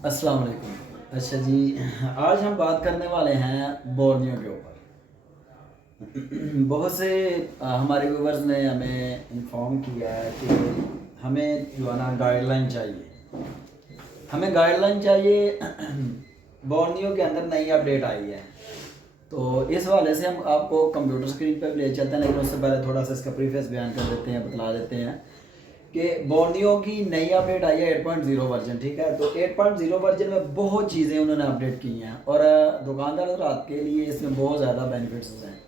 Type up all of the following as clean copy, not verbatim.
अस्सलाम वालेकुम। अच्छा जी, आज हम बात करने वाले हैं बोर्नियो के ऊपर। बहुत से हमारे व्यूवर्स ने हमें इन्फॉर्म किया है कि हमें जो है ना गाइडलाइन चाहिए। हमें गाइडलाइन चाहिए। बोर्नियो के अंदर नई अपडेट आई है, तो इस वाले से हम आपको कंप्यूटर स्क्रीन पर भी ले चलते हैं, लेकिन उससे पहले थोड़ा सा इसका प्रीफेस बयान कर देते हैं, बतला देते हैं कि बोर्नियो की नई अपडेट आई है 8.0 वर्जन। ठीक है, तो 8.0 वर्जन में बहुत चीज़ें उन्होंने अपडेट की हैं और दुकानदार हजरात के लिए इसमें बहुत ज़्यादा बेनिफिट्स हैं।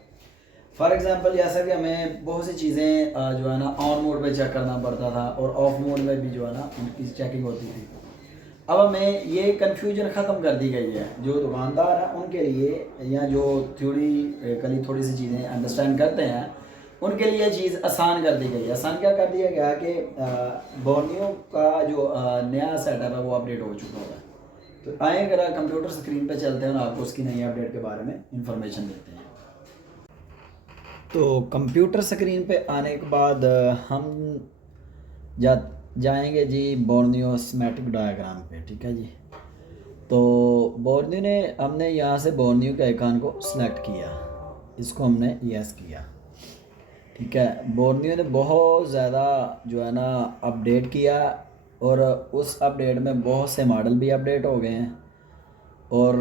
फॉर एग्जांपल जैसा कि हमें बहुत सी चीज़ें जो है ना ऑन मोड पे चेक करना पड़ता था और ऑफ मोड में भी जो है ना उनकी चेकिंग होती थी। अब हमें ये कन्फ्यूजन ख़त्म कर दी गई है। जो दुकानदार हैं उनके लिए, या जो थोड़ी सी चीज़ें अंडरस्टैंड करते हैं, उनके लिए चीज़ आसान कर दी गई है। आसान क्या कर दिया गया है कि बोर्नियो का जो नया सेटअप है वो अपडेट हो चुका हुआ है। तो आए अगर कंप्यूटर स्क्रीन पे चलते हैं और आपको उसकी नई अपडेट के बारे में इंफॉर्मेशन देते हैं। तो कंप्यूटर स्क्रीन पे आने के बाद हम जा जाएंगे जी बोर्नियो स्कीमेटिक डायग्राम पे। ठीक है जी, तो बोर्नियो ने हमने यहाँ से बोर्नियो के आइकन को सिलेक्ट किया, इसको हमने यस किया। ठीक है, बोर्नियो ने बहुत ज़्यादा जो है ना अपडेट किया और उस अपडेट में बहुत से मॉडल भी अपडेट हो गए हैं और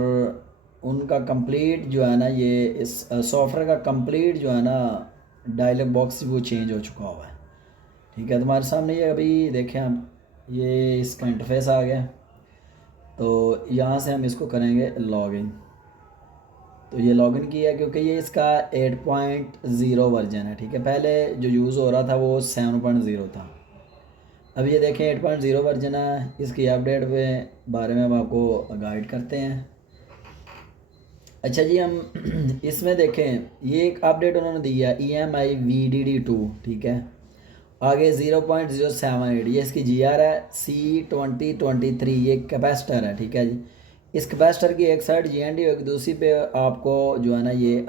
उनका कंप्लीट जो है ना ये इस सॉफ्टवेयर का कंप्लीट जो है ना डायलॉग बॉक्स वो चेंज हो चुका हुआ है। ठीक है, तुम्हारे सामने ये अभी देखें हम, ये इसका इंटरफेस आ गया। तो यहाँ से हम इसको करेंगे लॉगिन। तो ये लॉगिन किया क्योंकि ये इसका 8.0 वर्जन है। ठीक है, पहले जो यूज़ हो रहा था वो 7.0 था। अब ये देखें 8.0 वर्जन है। इसकी अपडेट के बारे में हम आपको गाइड करते हैं। अच्छा जी, हम इसमें देखें ये एक अपडेट उन्होंने दिया EMI VDD2। ठीक है, आगे 0.078 ये इसकी GR है। C2023 ये कैपेसिटर है। ठीक है जी, इस कैपेसिटर की एक साइड GND होगी, दूसरी पे आपको जो है ना ये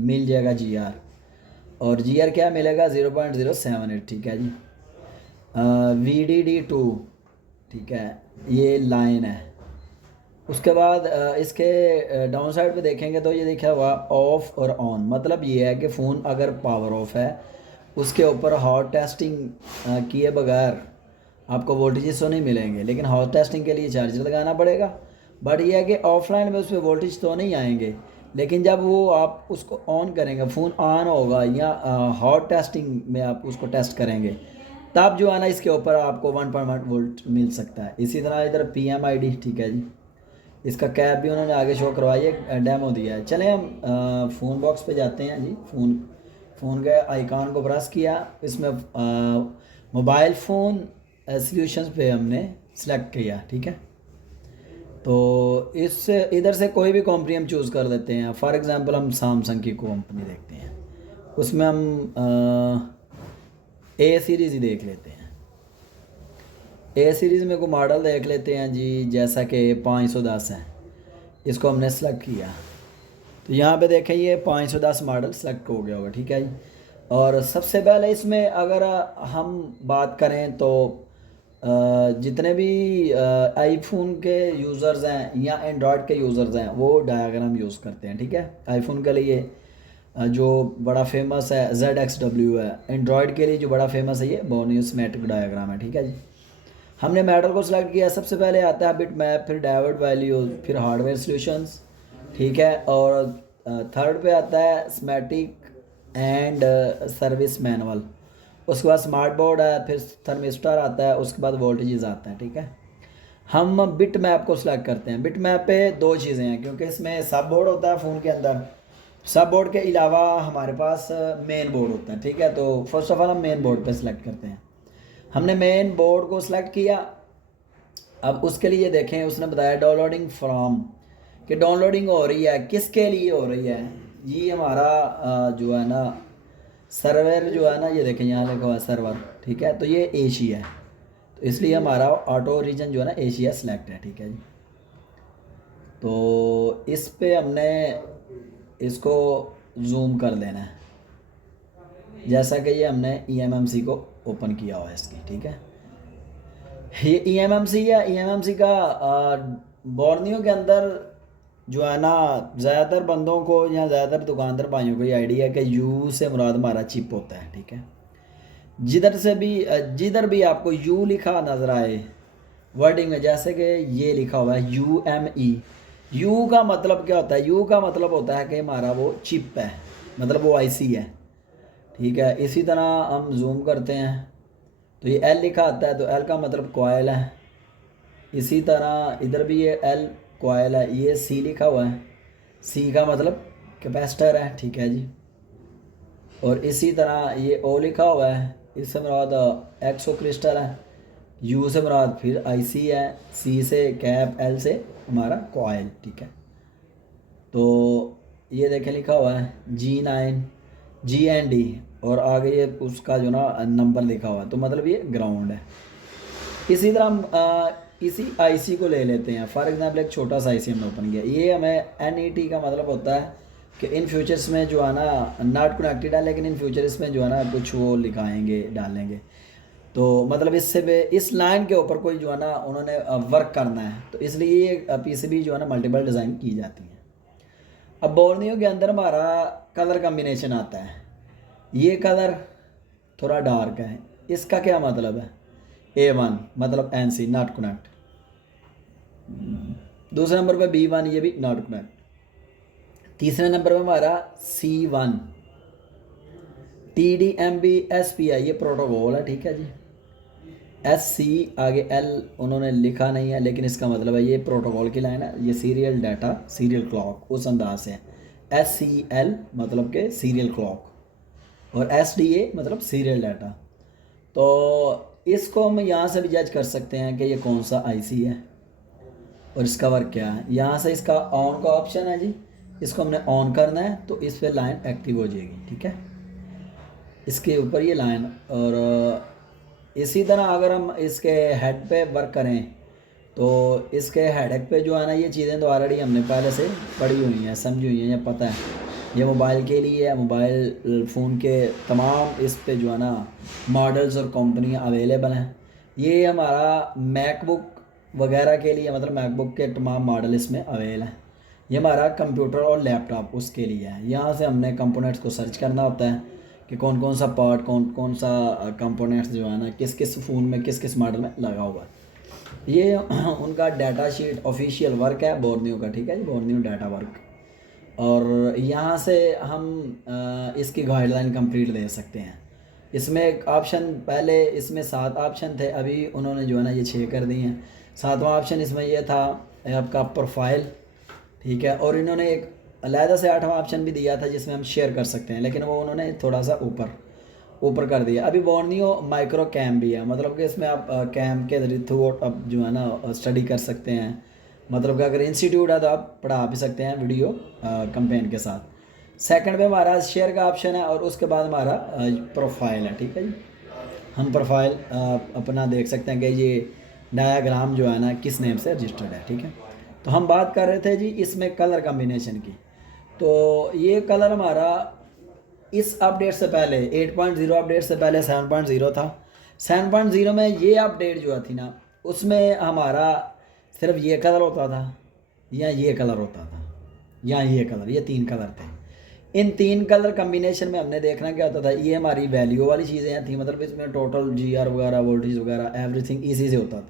मिल जाएगा GR। और GR क्या मिलेगा? 0.078। ठीक है जी, VDD2। ठीक है, ये लाइन है। उसके बाद इसके डाउन साइड पे देखेंगे तो ये देखा हुआ ऑफ़ और ऑन, मतलब ये है कि फ़ोन अगर पावर ऑफ है उसके ऊपर हॉट टेस्टिंग किए बगैर आपको वोल्टेजेस तो नहीं मिलेंगे, लेकिन हॉट टेस्टिंग के लिए चार्जर लगाना पड़ेगा। बट ये है कि ऑफलाइन में उस पर वोल्टेज तो नहीं आएंगे, लेकिन जब वो आप उसको ऑन करेंगे, फ़ोन ऑन होगा या हॉट टेस्टिंग में आप उसको टेस्ट करेंगे, तब जो है ना इसके ऊपर आपको 1.1 वोल्ट मिल सकता है। इसी तरह इधर PMID। ठीक है जी, इसका कैप भी उन्होंने आगे शो करवाई है, डेमो दिया है। चलें हम फ़ोन बॉक्स पे जाते हैं जी। फ़ोन के आइकॉन को प्रेस किया, इसमें मोबाइल फ़ोन सॉल्यूशंस पे हमने सेलेक्ट किया। ठीक है, तो इस इधर से कोई भी कंपनी हम चूज़ कर देते हैं। फॉर एग्जांपल हम सैमसंग की कंपनी देखते हैं, उसमें हम A सीरीज़ ही देख लेते हैं। A सीरीज़ में को मॉडल देख लेते हैं जी, जैसा कि 510 है। इसको हमने सेलेक्ट किया, तो यहाँ पे देखें ये 510 मॉडल सेलेक्ट हो गया होगा। ठीक है जी, और सबसे पहले इसमें अगर हम बात करें तो जितने भी आईफोन के यूज़र्स हैं या एंड्रॉयड के यूज़र्स हैं वो डायग्राम यूज़ करते हैं। ठीक है, आईफोन के लिए जो बड़ा फेमस है ZXW है, एंड्रॉयड के लिए जो बड़ा फेमस है ये बोर्नियो स्कीमेटिक डायग्राम है। ठीक है जी, हमने मेटल को सिलेक्ट किया। सबसे पहले आता है बिट मैप, फिर डायोड वैल्यू, फिर हार्डवेयर सॉल्यूशंस। ठीक है, और थर्ड पे आता है स्कीमेटिक एंड सर्विस मैनुअल। उसके बाद स्मार्ट बोर्ड है, फिर थर्मिस्टर आता है, उसके बाद वोल्टेजेस आता है। ठीक है, हम बिट मैप को सिलेक्ट करते हैं। बिट मैप पे दो चीज़ें हैं, क्योंकि इसमें सब बोर्ड होता है फ़ोन के अंदर। सब बोर्ड के अलावा हमारे पास मेन बोर्ड होता है। ठीक है, तो फर्स्ट ऑफ ऑल हम मेन बोर्ड पे सिलेक्ट करते हैं। हमने मेन बोर्ड को सिलेक्ट किया। अब उसके लिए देखें, उसने बताया डाउनलोडिंग फ्रॉम, कि डाउनलोडिंग हो रही है, किसके लिए हो रही है? ये हमारा जो है ना सर्वर जो है ना, ये देखें यहाँ लिखा हुआ है सर्वर। ठीक है, तो ये एशिया है, तो इसलिए हमारा ऑटो रीजन जो है ना एशिया सेलेक्ट है। ठीक है जी, तो इस पे हमने इसको जूम कर देना है, जैसा कि ये हमने EMMC को ओपन किया हुआ है इसकी। ठीक है, ये ईएमएमसी है। ईएमएमसी का बोर्नियो के अंदर जो है ना, ज़्यादातर बंदों को या ज़्यादातर दुकानदार भाइयों को ये आइडिया है कि यू से मुराद हमारा चिप होता है, ठीक है। जिधर भी आपको यू लिखा नज़र आए वर्डिंग में, जैसे कि ये लिखा हुआ है UME, यू का मतलब क्या होता है? यू का मतलब होता है कि हमारा वो चिप है, मतलब वो IC है, ठीक है। इसी तरह हम जूम करते हैं तो ये L लिखा आता है, तो L का मतलब कॉयल है। इसी तरह इधर भी ये L कॉयल है। ये C लिखा हुआ है, C का मतलब कैपेसिटर है, ठीक है जी। और इसी तरह ये O लिखा हुआ है, इससे मुराद एक्सो क्रिस्टल है। U से मुराद फिर IC है, C से कैप, L से हमारा कॉयल, ठीक है। तो ये देखें लिखा हुआ है G9 GND, और आगे ये उसका जो ना नंबर लिखा हुआ है, तो मतलब ये ग्राउंड है। इसी तरह हम इसी IC को ले लेते हैं। फॉर एग्जांपल एक छोटा सा IC हमने ओपन किया, ये हमें NET का मतलब होता है कि इन फ्यूचर्स में जो है ना नॉट कनेक्टेड है, लेकिन इन फ्यूचर्स में जो है ना कुछ वो लिखाएंगे, डालेंगे। तो मतलब इससे इस लाइन के ऊपर कोई जो है ना उन्होंने वर्क करना है, तो इसलिए ये PCB जो है ना मल्टीपल डिज़ाइन की जाती है। अब बोर्नियो के अंदर हमारा कलर कम्बिनेशन आता है। ये कलर थोड़ा डार्क है, इसका क्या मतलब है? A1 मतलब NC नॉट कनेक्ट। दूसरे नंबर पे B1, ये भी नॉट कनेक्ट। तीसरे नंबर पे हमारा C1 TDMB SPI, ये प्रोटोकॉल है, ठीक है जी। SC आगे L उन्होंने लिखा नहीं है, लेकिन इसका मतलब है ये प्रोटोकॉल की लाइन है। ये सीरियल डाटा, सीरियल क्लॉक उस अंदाज से है। SCL मतलब के सीरियल क्लॉक, और SDA मतलब सीरियल डाटा। तो इसको हम यहाँ से भी जज कर सकते हैं कि ये कौन सा IC है और इसका वर्क क्या है। यहाँ से इसका ऑन का ऑप्शन है जी, इसको हमने ऑन करना है तो इस पर लाइन एक्टिव हो जाएगी, ठीक है। इसके ऊपर ये लाइन, और इसी तरह अगर हम इसके हेड पे वर्क करें तो इसके हेडेक पे जो है ना ये चीज़ें तो ऑलरेडी हमने पहले से पढ़ी हुई हैं, समझी हुई हैं, या पता है। ये मोबाइल के लिए है, मोबाइल फ़ोन के तमाम इस पे जो है ना मॉडल्स और कंपनियां अवेलेबल हैं। ये हमारा मैकबुक वगैरह के लिए, मतलब मैकबुक के तमाम मॉडल इसमें अवेलेबल हैं। ये हमारा कंप्यूटर और लैपटॉप उसके लिए है। यहाँ से हमने कंपोनेंट्स को सर्च करना होता है कि कौन कौन सा पार्ट, कौन कौन सा कंपोनेंट्स जो है ना किस किस फ़ोन में, किस किस मॉडल में लगा हुआ है। ये उनका डाटा शीट ऑफिशियल वर्क है बोर्नियो का, ठीक है जी, बोर्नियो डाटा वर्क। और यहाँ से हम इसकी गाइडलाइन कंप्लीट दे सकते हैं। इसमें एक ऑप्शन, पहले इसमें 7 ऑप्शन थे, अभी उन्होंने जो है ना ये 6 कर दिए हैं। 7वां ऑप्शन इसमें ये था आपका प्रोफाइल, ठीक है। और इन्होंने एक अलहदा से 8वां ऑप्शन भी दिया था जिसमें हम शेयर कर सकते हैं, लेकिन वो उन्होंने थोड़ा सा ऊपर ऊपर कर दिया। अभी बोर्नियो माइक्रो कैम भी है, मतलब कि इसमें आप कैम के थ्रू आप जो है ना स्टडी कर सकते हैं। मतलब कि अगर इंस्टीट्यूट है तो आप पढ़ा भी सकते हैं वीडियो कंपेन के साथ। सेकंड पे हमारा शेयर का ऑप्शन है, और उसके बाद हमारा प्रोफाइल है, ठीक है जी। हम प्रोफाइल अपना देख सकते हैं कि ये डायाग्राम जो है ना किस नेम से रजिस्टर्ड है, ठीक है। तो हम बात कर रहे थे जी इसमें कलर कम्बिनेशन की। तो ये कलर हमारा इस अपडेट से पहले 8.0 अपडेट से पहले 7.0 था। 7.0 में ये अपडेट जो थी ना, उसमें हमारा सिर्फ ये कलर होता था, या ये कलर होता था, या ये कलर, ये 3 कलर थे। इन 3 कलर कम्बिनेशन में हमने देखना क्या होता था, ये हमारी वैल्यू वाली चीज़ें थी, मतलब इसमें टोटल GR वगैरह, वोल्टेज वगैरह एवरीथिंग इसी से होता था।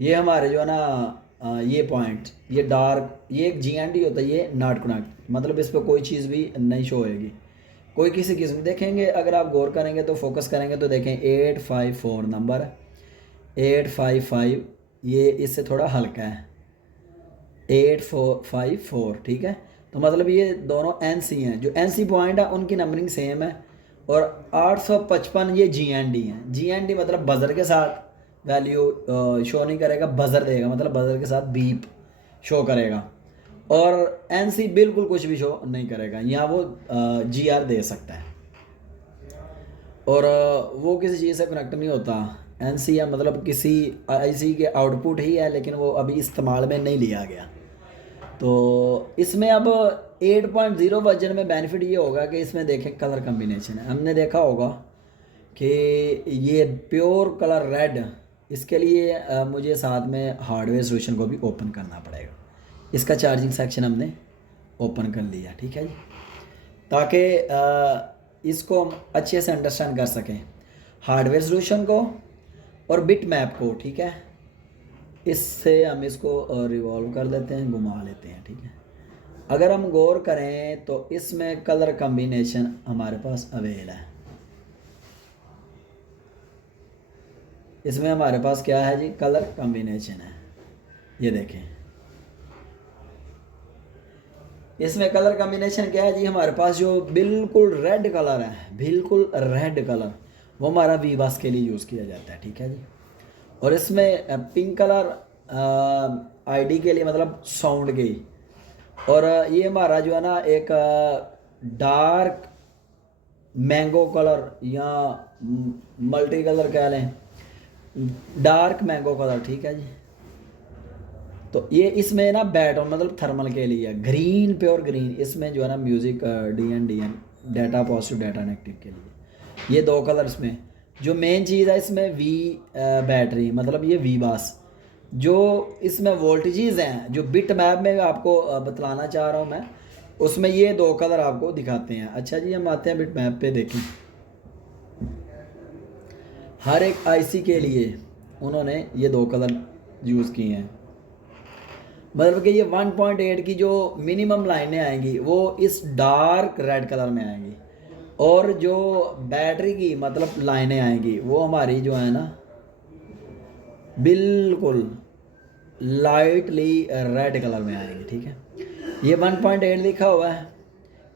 ये हमारे जो है ना ये पॉइंट, ये डार्क, ये एक GND होता है, ये नॉट कनेक्ट, मतलब इस पर कोई चीज़ भी नहीं शो होएगी, कोई किसी किस्म देखेंगे। अगर आप गौर करेंगे तो फोकस करेंगे तो देखें 854 नंबर, 855, ये इससे थोड़ा हल्का है 8454, ठीक है। तो मतलब ये दोनों NC हैं, जो NC पॉइंट है उनकी नंबरिंग सेम है। और 855 ये GND है। GND मतलब बजर के साथ वैल्यू शो नहीं करेगा, बजर देगा, मतलब बजर के साथ बीप शो करेगा। और NC बिल्कुल कुछ भी शो नहीं करेगा, यहाँ वो GR दे सकता है, और वो किसी चीज़ से कनेक्ट नहीं होता। NC है मतलब किसी IC के आउटपुट ही है, लेकिन वो अभी इस्तेमाल में नहीं लिया गया। तो इसमें अब 8.0 वर्जन में बेनिफिट ये होगा कि इसमें देखें कलर कम्बिनेशन है। हमने देखा होगा कि ये प्योर कलर रेड इसके लिए मुझे साथ में हार्डवेयर सॉल्यूशन को भी ओपन करना पड़ेगा। इसका चार्जिंग सेक्शन हमने ओपन कर लिया, ठीक है जी, ताकि इसको हम अच्छे से अंडरस्टैंड कर सकें हार्डवेयर सॉल्यूशन को और बिट मैप को, ठीक है। इससे हम इसको रिवॉल्व कर लेते हैं, घुमा लेते हैं, ठीक है। अगर हम गौर करें तो इसमें कलर कम्बिनेशन हमारे पास अवेल है। इसमें हमारे पास क्या है जी, कलर कम्बिनेशन है। ये देखें, इसमें कलर कम्बिनेशन क्या है जी, हमारे पास जो बिल्कुल रेड कलर है, बिल्कुल रेड कलर, वो हमारा वीवास के लिए यूज़ किया जाता है, ठीक है जी। और इसमें पिंक कलर आईडी के लिए, मतलब साउंड के। और ये हमारा जो है ना एक डार्क मैंगो कलर या मल्टी कलर कह लें, डार्क मैंगो कलर, ठीक है जी। तो ये इसमें ना बैटन मतलब थर्मल के लिए ग्रीन, प्योर ग्रीन, इसमें जो है ना music DN data positive data negative के लिए ये 2 कलर। इसमें जो मेन चीज़ है इसमें वी बैटरी, मतलब ये वी बास, जो इसमें वोल्टेजेस हैं जो बिट मैप में आपको बतलाना चाह रहा हूँ मैं, उसमें ये 2 कलर आपको दिखाते हैं। अच्छा जी, हम आते हैं बिट मैप पे। देखें, हर एक आईसी के लिए उन्होंने ये 2 कलर यूज़ किए हैं। मतलब कि ये 1.8 की जो मिनिमम लाइनें आएंगी वो इस डार्क रेड कलर में आएंगी, और जो बैटरी की मतलब लाइनें आएंगी वो हमारी जो है ना बिल्कुल लाइटली रेड कलर में आएंगी, ठीक है। ये 1.8 लिखा हुआ है,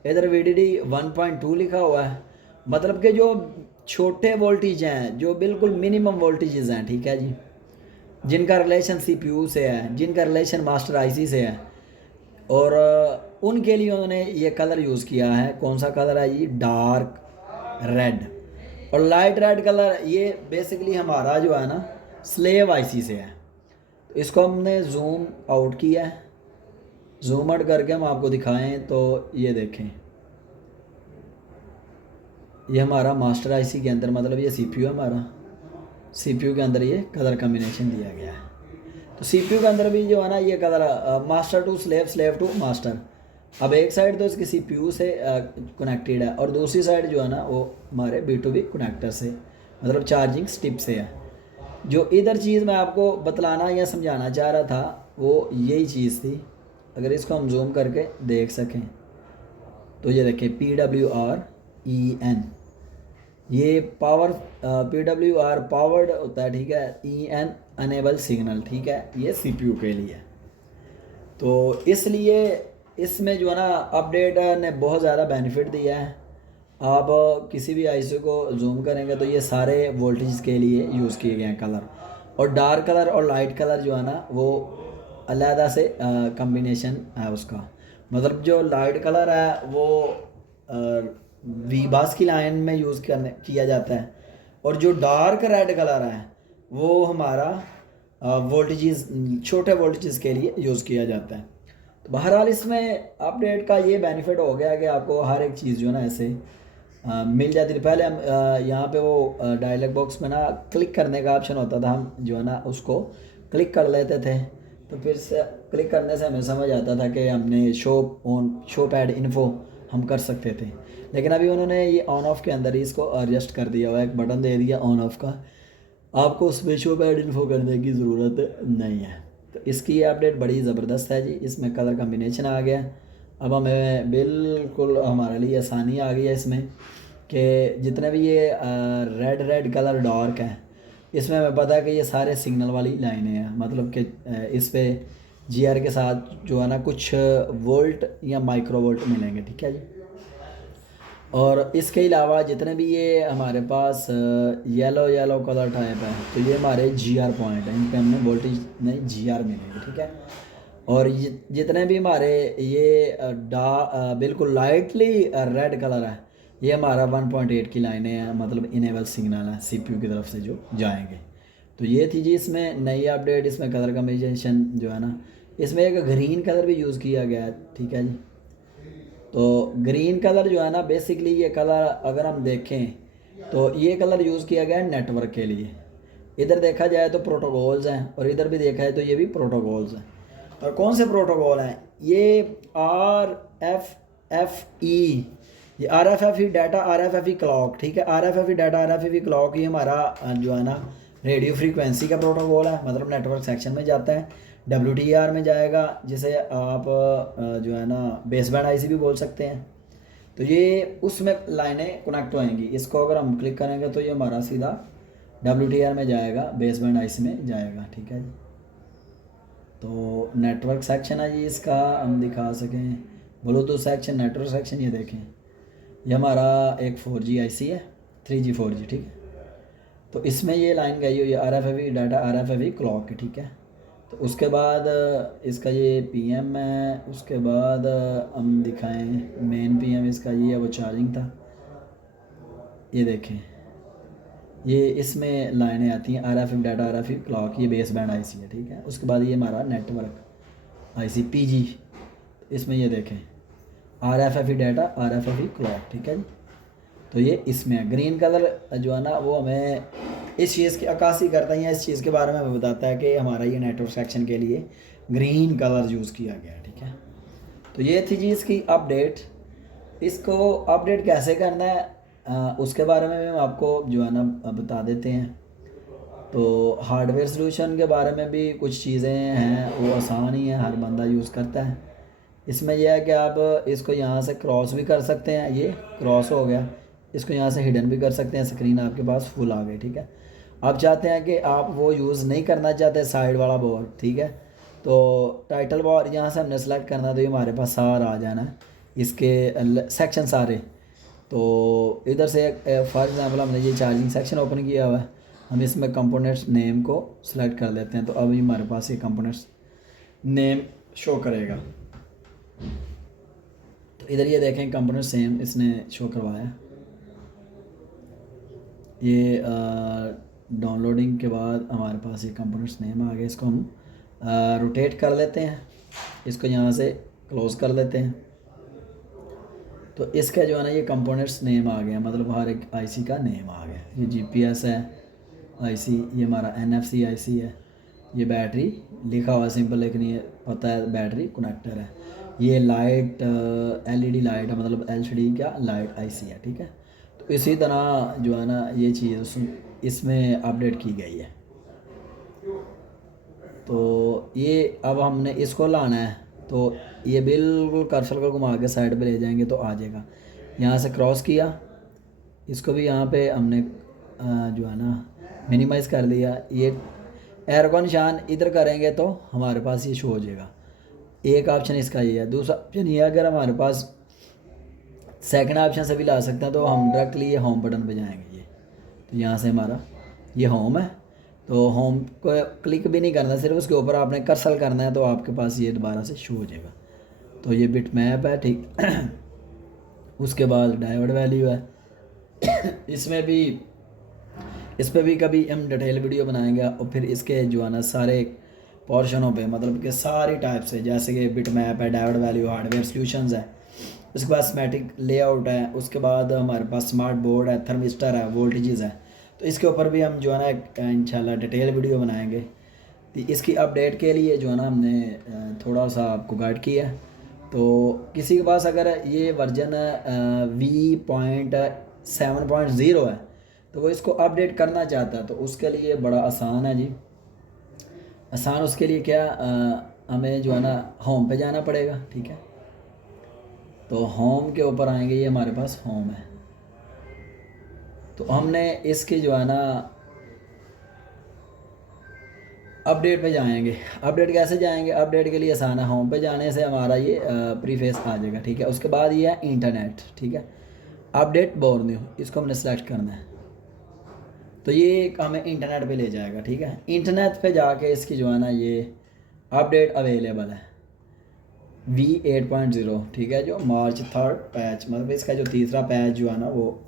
इधर VDD 1.2 लिखा हुआ है। मतलब कि जो छोटे वोल्टेज हैं, जो बिल्कुल मिनिमम वोल्टेजेस हैं, ठीक है जी, जिनका रिलेशन CPU से है, जिनका रिलेशन मास्टर आईसी से है, और उनके लिए उन्होंने ये कलर यूज़ किया है। कौन सा कलर है ये, डार्क रेड। और लाइट रेड कलर ये बेसिकली हमारा जो है ना स्लेव आईसी से है। तो इसको हमने जूम आउट किया है, जूम आउट करके हम आपको दिखाएं तो ये देखें, ये हमारा मास्टर आईसी के अंदर, मतलब ये CPU है हमारा, CPU के अंदर ये कलर कम्बिनेशन दिया गया है। तो CPU के अंदर भी जो है ना ये colour master to slave, slave to master. अब एक साइड तो इसकी CPU से कनेक्टेड है, और दूसरी साइड जो है ना वो हमारे B2B कनेक्टर से, मतलब चार्जिंग स्टिप से है। जो इधर चीज़ मैं आपको बतलाना या समझाना चाह रहा था वो यही चीज़ थी। अगर इसको हम जूम करके देख सकें तो ये देखें, PWREN, ये पावर PWR पावर्ड होता है, ठीक है। EN अनेबल सिग्नल, ठीक है, ये CPU के लिए। तो इसलिए इसमें जो है ना अपडेट ने बहुत ज़्यादा बेनिफिट दिया है। आप किसी भी आईसी को जूम करेंगे तो ये सारे वोल्टेज के लिए यूज़ किए गए हैं कलर, और डार्क कलर और लाइट कलर जो है ना वो अलहदा से कम्बिनेशन है उसका। मतलब जो लाइट कलर है वो वीबास की लाइन में यूज़ करने किया जाता है, और जो डार्क रेड कलर है वो हमारा वोल्टेजेस, छोटे वोल्टेजेस के लिए यूज़ किया जाता है। तो बहरहाल इसमें अपडेट का ये बेनिफिट हो गया कि आपको हर एक चीज़ जो है ना ऐसे मिल जाती थी। पहले हम यहाँ पे वो डायलॉग बॉक्स में ना क्लिक करने का ऑप्शन होता था, हम जो है ना उसको क्लिक कर लेते थे, तो फिर से क्लिक करने से हमें समझ आता था कि हमने शो पैड इन्फो हम कर सकते थे। लेकिन अभी उन्होंने ये ऑन ऑफ के अंदर ही इसको एडजस्ट कर दिया हुआ है, एक बटन दे दिया ऑन ऑफ का, आपको उसमें शो पैड इन्फो करने की ज़रूरत नहीं है। तो इसकी अपडेट बड़ी ज़बरदस्त है जी। इसमें कलर कम्बिनेशन आ गया, अब हमें बिल्कुल हमारे लिए आसानी आ गई है इसमें कि जितने भी ये रेड कलर डार्क है, इसमें हमें पता है कि ये सारे सिग्नल वाली लाइनें हैं। मतलब कि इस पे GR के साथ जो है ना कुछ वोल्ट या माइक्रो वोल्ट मिलेंगे, ठीक है जी। और इसके अलावा जितने भी ये हमारे पास येलो कलर टाइप है, तो ये हमारे GR पॉइंट हैं, इन पे हमें वोल्टेज नहीं GR मिलेंगे, ठीक है। और ये जितने भी हमारे ये बिल्कुल लाइटली रेड कलर है, ये हमारा 1.8 की लाइनें हैं, मतलब इनेबल सिग्नल है CPU की तरफ से जो जाएंगे। तो ये थी जी इसमें नई अपडेट। इसमें कलर कम्बिनेशन जो है ना, इसमें एक ग्रीन कलर भी यूज़ किया गया है, ठीक है जी। तो ग्रीन कलर जो है ना बेसिकली ये कलर अगर हम देखें तो ये कलर यूज़ किया गया है नेटवर्क के लिए। इधर देखा जाए तो प्रोटोकॉल्स हैं और इधर भी देखा है तो ये भी प्रोटोकॉल्स हैं। और कौन से प्रोटोकॉल हैं ये? RFFE, ये RFFE डाटा, RFFE क्लॉक, ठीक है। RFFE डाटा, RFFE क्लॉक, ये हमारा जो है ना रेडियो फ्रीक्वेंसी का प्रोटोकॉल है, मतलब नेटवर्क सेक्शन में जाता है। WTR में जाएगा, जिसे आप जो है ना बेस बैंड आईसी भी बोल सकते हैं। तो ये उसमें लाइनें कनेक्ट होएंगी। इसको अगर हम क्लिक करेंगे तो ये हमारा सीधा WTR में जाएगा, बेस बैंड आईसी में जाएगा, ठीक है जी। तो नेटवर्क सेक्शन है जी, इसका हम दिखा सकें ब्लूटूथ सेक्शन, नेटवर्क सेक्शन, ये देखें ये हमारा एक 4G आईसी है, 3G 4G, ठीक है। तो इसमें ये लाइन गई हुई है RFFE डाटा, RFFE क्लॉक, ठीक है। तो उसके बाद इसका ये PM है, उसके बाद हम दिखाएं मेन PM इसका ये है, वो चार्जिंग था, ये देखें ये इसमें लाइनें आती हैं RFFE डाटा, RFFE क्लॉक, ये बेस बैंड आईसी है, ठीक है। उसके बाद ये हमारा नेटवर्क आईसी PG, इसमें ये देखें RFFE डाटा, RFFE क्लॉक, ठीक है जी। तो ये इसमें ग्रीन कलर जो है ना वो हमें इस चीज़ की अक्कासी करता है, या इस चीज़ के बारे में हमें बताता है कि हमारा ये नेटवर्क सेक्शन के लिए ग्रीन कलर यूज़ किया गया है, ठीक है। तो ये थी जी इसकी अपडेट। इसको अपडेट कैसे करना है उसके बारे में हम आपको जो है ना बता देते हैं। तो हार्डवेयर सॉल्यूशन के बारे में भी कुछ चीज़ें हैं, वो आसान ही है, हर बंदा यूज़ करता है। इसमें यह है कि आप इसको यहाँ से क्रॉस भी कर सकते हैं, ये क्रॉस हो गया। इसको यहाँ से हिडन भी कर सकते हैं, स्क्रीन आपके पास फुल आ गई, ठीक है। आप चाहते हैं कि आप वो यूज़ नहीं करना चाहते साइड वाला बोर्ड, ठीक है। तो टाइटल बार यहाँ से हमने सेलेक्ट करना, तो ये हमारे पास सारा आ जाना है, इसके सेक्शन सारे। तो इधर से फॉर एग्ज़ाम्पल हमने ये चार्जिंग सेक्शन ओपन किया हुआ है, हम इसमें कंपोनेंट्स नेम को सिलेक्ट कर लेते हैं। तो अभी हमारे पास ये कंपोनेंट्स नेम शो करेगा। तो इधर ये देखें कंपोनेंट सेम इसने शो करवाया। ये डाउनलोडिंग के बाद हमारे पास ये कंपोनेंट्स नेम आ गए। इसको हम रोटेट कर लेते हैं, इसको यहाँ से क्लोज़ कर लेते हैं। तो इसका जो है ना ये कंपोनेंट्स नेम आ गया, मतलब हर एक आईसी का नेम आ गया। ये GPS है आईसी, ये हमारा NFC आईसी है, ये बैटरी लिखा हुआ सिंपल, लेकिन ये पता है बैटरी कनेक्टर है। ये लाइट LED लाइट है, मतलब LCD का लाइट आईसी है, ठीक है। तो इसी तरह जो है ना ये चीज़ इसमें अपडेट की गई है। तो ये अब हमने इसको लाना है, तो ये बिल्कुल कर्सर को घुमा के साइड पे ले जाएंगे तो आ जाएगा। यहाँ से क्रॉस किया, इसको भी यहाँ पे हमने जो है ना मिनिमाइज़ कर दिया। ये एरो का निशान इधर करेंगे तो हमारे पास ये शो हो जाएगा। एक ऑप्शन इसका ये है। दूसरा ऑप्शन ये है, अगर हमारे पास सेकंड ऑप्शन से भी ला सकते हैं, तो हम डायरेक्टली ये होम बटन पे जाएंगे। ये तो यहाँ से हमारा ये होम है, तो होम को क्लिक भी नहीं करना, सिर्फ उसके ऊपर आपने कर्सर करना है, तो आपके पास ये दोबारा से शो हो जाएगा। तो ये बिट मैप है, ठीक। उसके बाद डायोड वैल्यू है। इसमें भी इस पर भी कभी हम डिटेल वीडियो बनाएंगे, और फिर इसके जो है ना सारे पोर्शनों पे, मतलब कि सारी टाइप से, जैसे कि बिट मैप है, डायोड वैल्यू, हार्डवेयर सॉल्यूशंस है, उसके बाद स्कीमेटिक लेआउट है, उसके बाद हमारे पास स्मार्ट बोर्ड है, थर्मिस्टर है, वोल्टेजेस है। तो इसके ऊपर भी हम जो है ना इंशाल्लाह डिटेल वीडियो बनाएंगे। तो इसकी अपडेट के लिए जो है ना हमने थोड़ा सा आपको गाइड किया है। तो किसी के पास अगर ये वर्जन V.7.0 है, तो वो इसको अपडेट करना चाहता है, तो उसके लिए बड़ा आसान है जी। आसान उसके लिए क्या, हमें जो है ना होम पे जाना पड़ेगा, ठीक है। तो होम के ऊपर आएंगे, ये हमारे पास होम है। तो हमने इसकी जो है ना अपडेट पे जाएंगे। अपडेट कैसे जाएंगे? अपडेट के लिए आसान है, होम पे जाने से हमारा ये प्रीफेस आ जाएगा, ठीक है। उसके बाद ये है इंटरनेट, ठीक है। अपडेट बोर्नियो, इसको हमने सेलेक्ट करना है, तो ये हमें इंटरनेट पे ले जाएगा, ठीक है। इंटरनेट पे जाके इसकी जो है ना ये अपडेट अवेलेबल है V8.0, ठीक है, जो मार्च 3 पैच, मतलब इसका जो तीसरा पैच जो है ना वो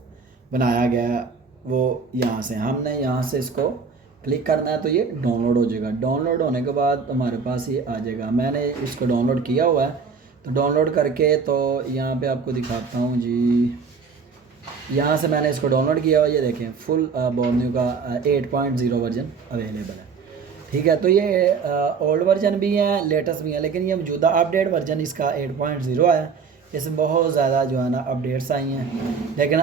बनाया गया, वो यहाँ से हमने यहाँ से इसको क्लिक करना है, तो ये डाउनलोड हो जाएगा। डाउनलोड होने के बाद हमारे पास ये आ जाएगा। मैंने इसको डाउनलोड किया हुआ है, तो डाउनलोड करके तो यहाँ पे आपको दिखाता हूँ जी। यहाँ से मैंने इसको डाउनलोड किया हुआ, ये देखें फुल बोर्नियो का 8.0 वर्जन अवेलेबल है। ठीक है, तो ये ओल्ड वर्जन भी है, लेटेस्ट भी है, लेकिन ये मौजूदा अपडेट वर्जन इसका 8.0 है। इसमें बहुत ज़्यादा जो है ना अपडेट्स आई हैं, लेकिन